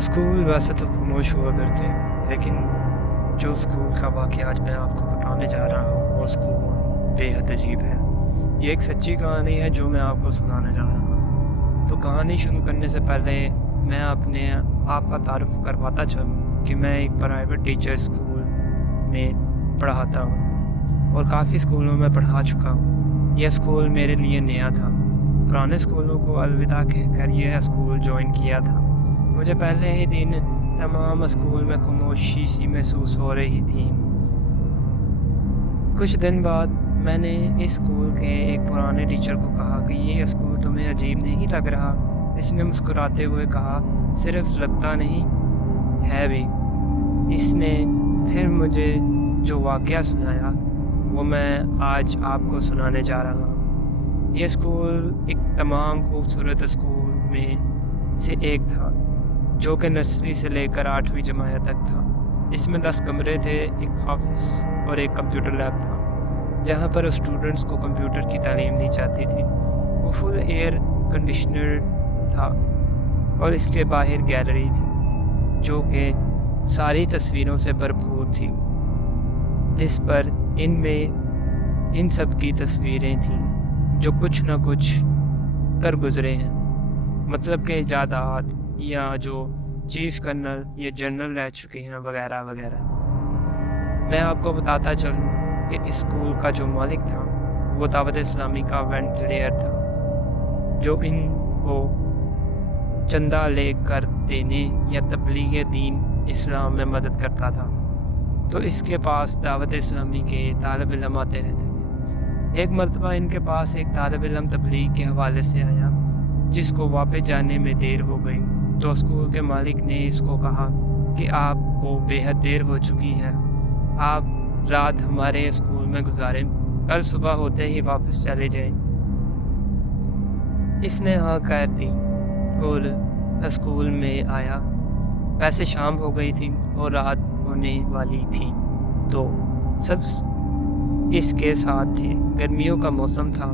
School वैसे तो खामोश हुआ करते हैं, लेकिन जो स्कूल का वाक़या आज मैं आपको बताने जा रहा हूँ, वो स्कूल बेहद अजीब है। ये एक सच्ची कहानी है जो मैं आपको सुनाने जा रहा हूँ। तो कहानी शुरू करने से पहले मैं अपने आप का तारुफ़ करवाता चलूँ कि मैं एक प्राइवेट टीचर स्कूल में पढ़ाता हूँ और काफ़ी स्कूलों में पढ़ा चुका हूँ। यह स्कूल मेरे लिए नया था। पुराने स्कूलों को अलविदा कहकर यह स्कूल जॉइन किया था। मुझे पहले ही दिन तमाम स्कूल में खामोशी सी महसूस हो रही थी। कुछ दिन बाद मैंने इस स्कूल के एक पुराने टीचर को कहा कि ये स्कूल तुम्हें अजीब नहीं लग रहा? इसने मुस्कुराते हुए कहा, सिर्फ लगता नहीं है भी। इसने फिर मुझे जो वाक़या सुनाया वो मैं आज आपको सुनाने जा रहा हूँ। ये स्कूल एक तमाम खूबसूरत स्कूल में से एक था जो कि नर्सरी से लेकर 8वीं जमात तक था। इसमें 10 कमरे थे, एक ऑफिस और एक कंप्यूटर लैब था जहाँ पर स्टूडेंट्स को कंप्यूटर की तालीम दी जाती थी। वो फुल एयर कंडीशनर था और इसके बाहर गैलरी थी जो कि सारी तस्वीरों से भरपूर थी, जिस पर इन सब की तस्वीरें थीं जो कुछ न कुछ कर गुजरे हैं, मतलब कि इजादात या जो चीफ कर्नल या जनरल रह चुके हैं वगैरह वगैरह। मैं आपको बताता चलूँ कि इस स्कूल का जो मालिक था वो दावत इस्लामी का वेंटिलेयर था जो इनको चंदा लेकर देने या तबलीग दीन इस्लाम में मदद करता था। तो इसके पास दावत इस्लामी के तालिब इल्म आते रहते थे। एक मरतबा इनके पास एक तालिब इल्म तबलीग के हवाले से आया जिसको वापस जाने में देर हो गई। तो स्कूल के मालिक ने इसको कहा कि आपको बेहद देर हो चुकी है, आप रात हमारे स्कूल में गुजारें, कल सुबह होते ही वापस चले जाएं। इसने हाँ कर दी और स्कूल में आया। वैसे शाम हो गई थी और रात होने वाली थी, तो सब इसके साथ थे। गर्मियों का मौसम था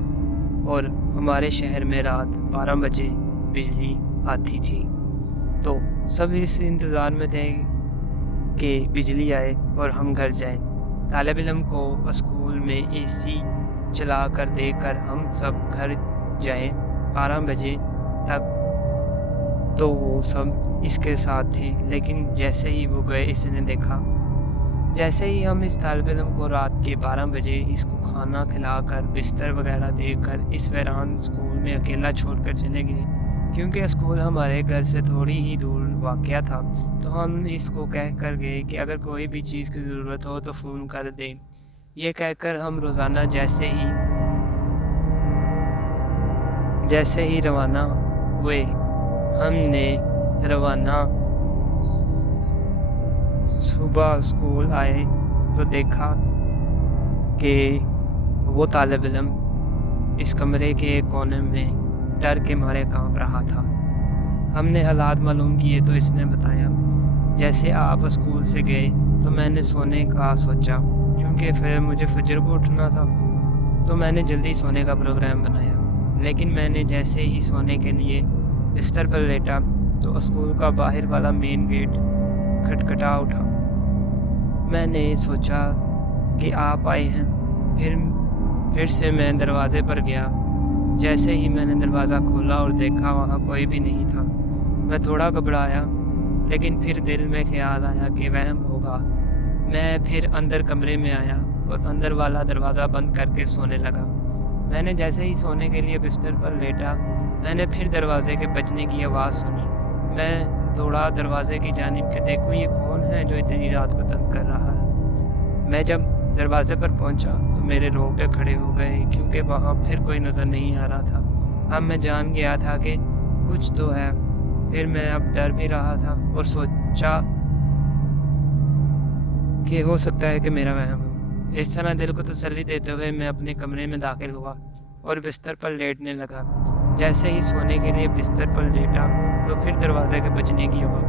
और हमारे शहर में रात 12 बजे बिजली आती थी। तो सब इस इंतज़ार में थे कि बिजली आए और हम घर जाएं। तालिब इल्म को स्कूल में एसी चला कर देकर हम सब घर जाएं 12 बजे तक। तो वो सब इसके साथ थे, लेकिन जैसे ही वो गए इसने देखा, जैसे ही हम इस तालिब इल्म को रात के 12 बजे इसको खाना खिलाकर बिस्तर वगैरह देकर इस वीरान स्कूल में अकेला छोड़कर चले गए, क्योंकि स्कूल हमारे घर से थोड़ी ही दूर वाक़या था। तो हम इसको कह कर गए कि अगर कोई भी चीज़ की ज़रूरत हो तो फ़ोन कर दें। ये कहकर हम रोज़ाना जैसे ही रवाना हुए, हमने रवाना सुबह स्कूल आए तो देखा कि वो तालिब इल्म इस कमरे के एक कोने में डर के मारे कांप रहा था। हमने हालात मालूम किए तो इसने बताया, जैसे आप स्कूल से गए तो मैंने सोने का सोचा, क्योंकि फिर मुझे फजर को उठना था, तो मैंने जल्दी सोने का प्रोग्राम बनाया। लेकिन मैंने जैसे ही सोने के लिए बिस्तर पर लेटा तो स्कूल का बाहर वाला मेन गेट खटखटा उठा। मैंने सोचा कि आप आए हैं। फिर से मैं दरवाजे पर गया। जैसे ही मैंने दरवाज़ा खोला और देखा, वहाँ कोई भी नहीं था। मैं थोड़ा घबराया, लेकिन फिर दिल में ख्याल आया कि वहम होगा। मैं फिर अंदर कमरे में आया और अंदर वाला दरवाज़ा बंद करके सोने लगा। मैंने जैसे ही सोने के लिए बिस्तर पर लेटा, मैंने फिर दरवाजे के बजने की आवाज़ सुनी। मैं दौड़ा दरवाजे की जानिब के, देखूँ ये कौन है जो इतनी रात को तंग कर रहा है। मैं जब दरवाजे पर पहुंचा तो मेरे रोंगटे खड़े हो गए, क्योंकि वहाँ फिर कोई नज़र नहीं आ रहा था। अब मैं जान गया था कि कुछ तो है। फिर मैं अब डर भी रहा था और सोचा कि हो सकता है कि मेरा वहम हो। इस तरह दिल को तसल्ली देते हुए मैं अपने कमरे में दाखिल हुआ और बिस्तर पर लेटने लगा। जैसे ही सोने के लिए बिस्तर पर लेटा तो फिर दरवाजे के बजने की आवाज़